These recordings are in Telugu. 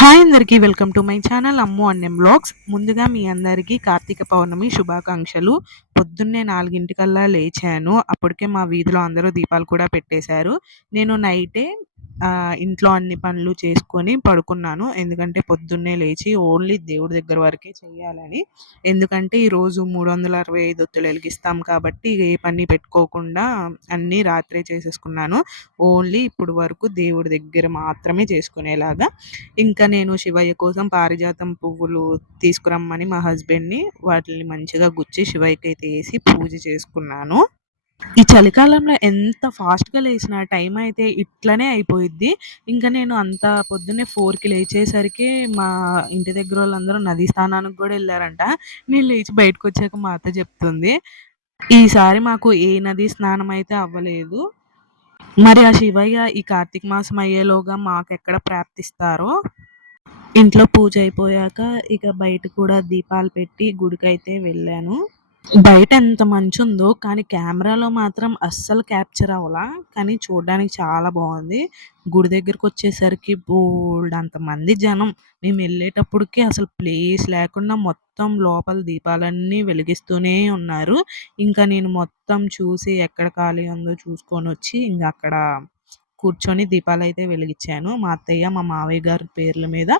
హాయ్ అందరికీ welcome to my channel Ammu Anyam vlogs. ముందుగా మీ అందరికీ కార్తీక పౌర్ణమి శుభాకాంక్షలు. పొద్దున్నే 4:00కల్లా లేచాను. అప్పటికే మా వీధిలో అందరూ దీపాలు కూడా పెట్టేశారు. నేను నైటే ఇంట్లో అన్ని పనులు చేసుకొని పడుకున్నాను. ఎందుకంటే పొద్దున్నే లేచి ఓన్లీ దేవుడి దగ్గర వరకే చేయాలని. ఎందుకంటే ఈరోజు 365 ఒత్తులు వెలిగిస్తాం కాబట్టి ఏ పని పెట్టుకోకుండా అన్నీ రాత్రే చేసేసుకున్నాను. ఓన్లీ ఇప్పుడు వరకు దేవుడి దగ్గర మాత్రమే చేసుకునేలాగా. ఇంకా నేను శివయ్య కోసం పారిజాతం పువ్వులు తీసుకురమ్మని మా హస్బెండ్‌ని వాటిని మంచిగా గుచ్చి శివయ్యకైతే ఏసి పూజ చేసుకున్నాను. ఈ చలికాలంలో ఎంత ఫాస్ట్‌గా లేచిన టైం అయితే ఇట్లనే అయిపోయిద్ది. ఇంకా నేను అంత పొద్దున్నే 4కి లేచేసరికి మా ఇంటి దగ్గరోళ్ళందరూ నది స్నానానికి గూడా ఎళ్లారంట. నేను లేచి బయటకొచ్చాక మా అత్త చెప్తుంది. ఈసారి మాకు ఏ నది స్నానం అయితే అవ్వలేదు. మరి ఆ శివయ్య ఈ కార్తీక మాసం అయ్యేలోగా మాకెక్కడ ప్రాప్తిస్తారో. ఇంట్లో పూజ అయిపోయాక ఇక బయట కూడా దీపాలు పెట్టి గుడికైతే వెళ్ళాను. బయట ఎంత మంచుందో కానీ కెమెరాలో మాత్రం అస్సలు క్యాప్చర్ అవ్వలా. కానీ చూడ్డానికి చాలా బావుంది. గుడి దగ్గరకొచ్చేసరికి బోలెడంత మంది జనం. మేమెళ్ళేటప్పటికి అసలు ప్లేస్ లేకుండా మొత్తం లోపల దీపాలన్నీ వెలిగిస్తూనే ఉన్నారు. ఇంకా నేను మొత్తం చూసి ఎక్కడ ఖాళీ ఉందో చూసుకొనొచ్చి ఇంగక్కడ కూర్చొని దీపాలైతే వెలిగిచ్చాను. మా అత్తయ్య, మా మావయ్య గారి పేర్ల మీద.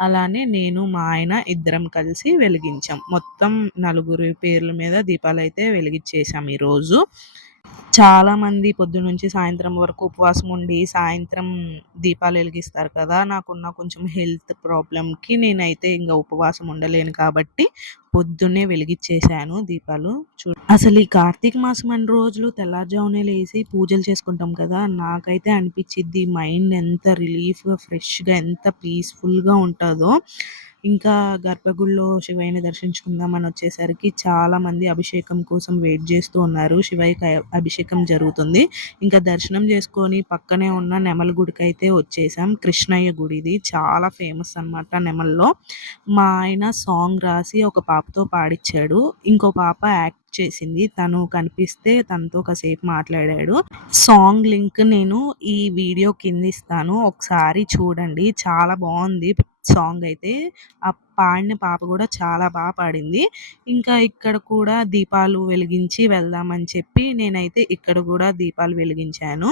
అలానే నేను, మా ఆయన ఇద్దరం కలిసి వెలిగించాం. మొత్తం నలుగురి పేర్ల మీద దీపాలైతే వెలిగిచ్చేసాం ఈరోజు. చాలామంది పొద్దున్నుంచి సాయంత్రం వరకు ఉపవాసం ఉండి, సాయంత్రం దీపాలు వెలిగిస్తారు కదా! నాకున్న కొంచెం హెల్త్ ప్రాబ్లమ్‌కి నేనైతే ఇంగ ఉపవాసం ఉండలేను కాబట్టి, పొద్దున్నే వెలిగిచ్చేసాను దీపాలు. అసలు ఈ కార్తీక మాసం అన్ని రోజులు తెల్లారుజామునే లేసి పూజలు చేసుకుంటాం కదా! నాకైతే అనిపిచ్చిద్ది మైండ్ ఎంత రిలీఫ్‌గా, ఫ్రెష్‌గా, ఎంత పీస్‌ఫుల్‌గా ఉంటదో. ఇంకా గర్భగుడిలో శివయ్యని దర్శించుకుందామని వచ్చేసరికి చాలామంది అభిషేకం కోసం వెయిట్ చేస్తూ ఉన్నారు. శివయ్యకి అభిషేకం జరుగుతుంది. ఇంకా దర్శనం చేసుకొని పక్కనే ఉన్న నెమలి గుడికైతే వచ్చేసాం. కృష్ణయ్య గుడి ఇది. చాలా ఫేమస్ అనమాట నెమలిలో. మా ఆయన సాంగ్ రాసి ఒక పాపతో పాడిచ్చాడు. ఇంకో పాప యాక్ట్ చేసింది. తను కనిపిస్తే తనతో కాసేపు మాట్లాడాడు. సాంగ్ లింక్ నేను ఈ వీడియో కింద ఇస్తాను. ఒకసారి చూడండి. చాలా బావుంది సాంగ్ అయితే. ఆ పాడిన పాప కూడా చాలా పాడింది. ఇంకా ఇక్కడ కూడా దీపాలు వెలిగించి వెళ్దామని చెప్పి నేనైతే ఇక్కడ కూడా దీపాలు వెలిగించాను.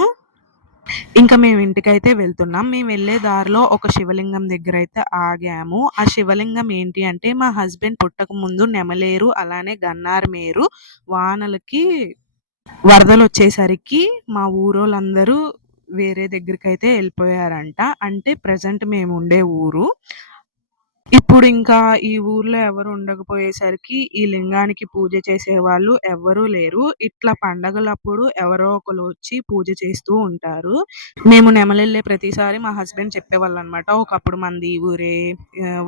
ఇంకా మేము ఇంటికైతే వెళ్తున్నాం. మేము వెళ్ళే దారిలో ఒక శివలింగం దగ్గరైతే ఆగాము. ఆ శివలింగం ఏంటి అంటే మా హస్బెండ్ పుట్టకముందు నెమలేరు, అలానే గన్నారమేరు వానలకి వరదలొచ్చేసరికి మా ఊరోళ్ళందరూ వేరే దగ్గరికైతే ఎళ్ళిపోయారంట. అంటే ప్రెజెంట్ మేముండే ఊరు. ఇప్పుడింకా ఈ ఊర్లో ఎవరు ఉండకపోయేసరికి ఈ లింగానికి పూజ చేసేవాళ్ళు ఎవ్వరూ లేరు. ఇట్లా పండగలప్పుడు ఎవరో ఒకళ్ళు వచ్చి పూజ చేస్తూ ఉంటారు. మేము నెమలెళ్ళే ప్రతిసారి మా హస్బెండ్ చెప్పేవాళ్ళనమాట. ఒకప్పుడు మనది ఈ ఊరే,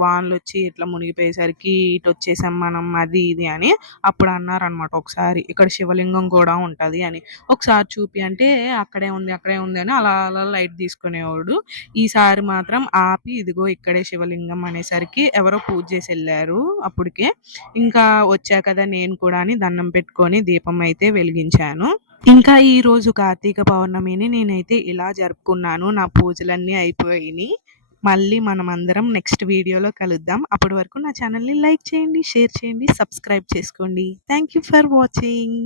వానలొచ్చి ఇట్లా మునిగిపోయేసరికి ఇటొచ్చేసాం మనం అది ఇది అని. అప్పుడు అన్నారనమాట ఒకసారి, ఇక్కడ శివలింగం కూడా ఉంటది అని. ఒకసారి చూపి అంటే అక్కడే ఉంది, అక్కడే ఉంది అని అలా అలా లైట్ తీసుకునేవాడు. ఈసారి మాత్రం ఆపి ఇదిగో ఇక్కడే శివలింగం అనేసరికి ఎవరో పూజ చేసి వెళ్ళారు అప్పటికే. ఇంకా వచ్చా కదా నేను కూడా అని దండం పెట్టుకొని దీపం అయితే వెలిగించాను. ఇంకా ఈ రోజు కార్తీక పౌర్ణమిని నేనైతే ఇలా జరుపుకున్నాను. నా పూజలన్నీ అయిపోయినాయి. మళ్ళీ మనం అందరం నెక్స్ట్ వీడియోలో కలుద్దాం. అప్పటి వరకు నా ఛానల్ని లైక్ చేయండి, షేర్ చేయండి, సబ్స్క్రైబ్ చేసుకోండి. Thank you for watching.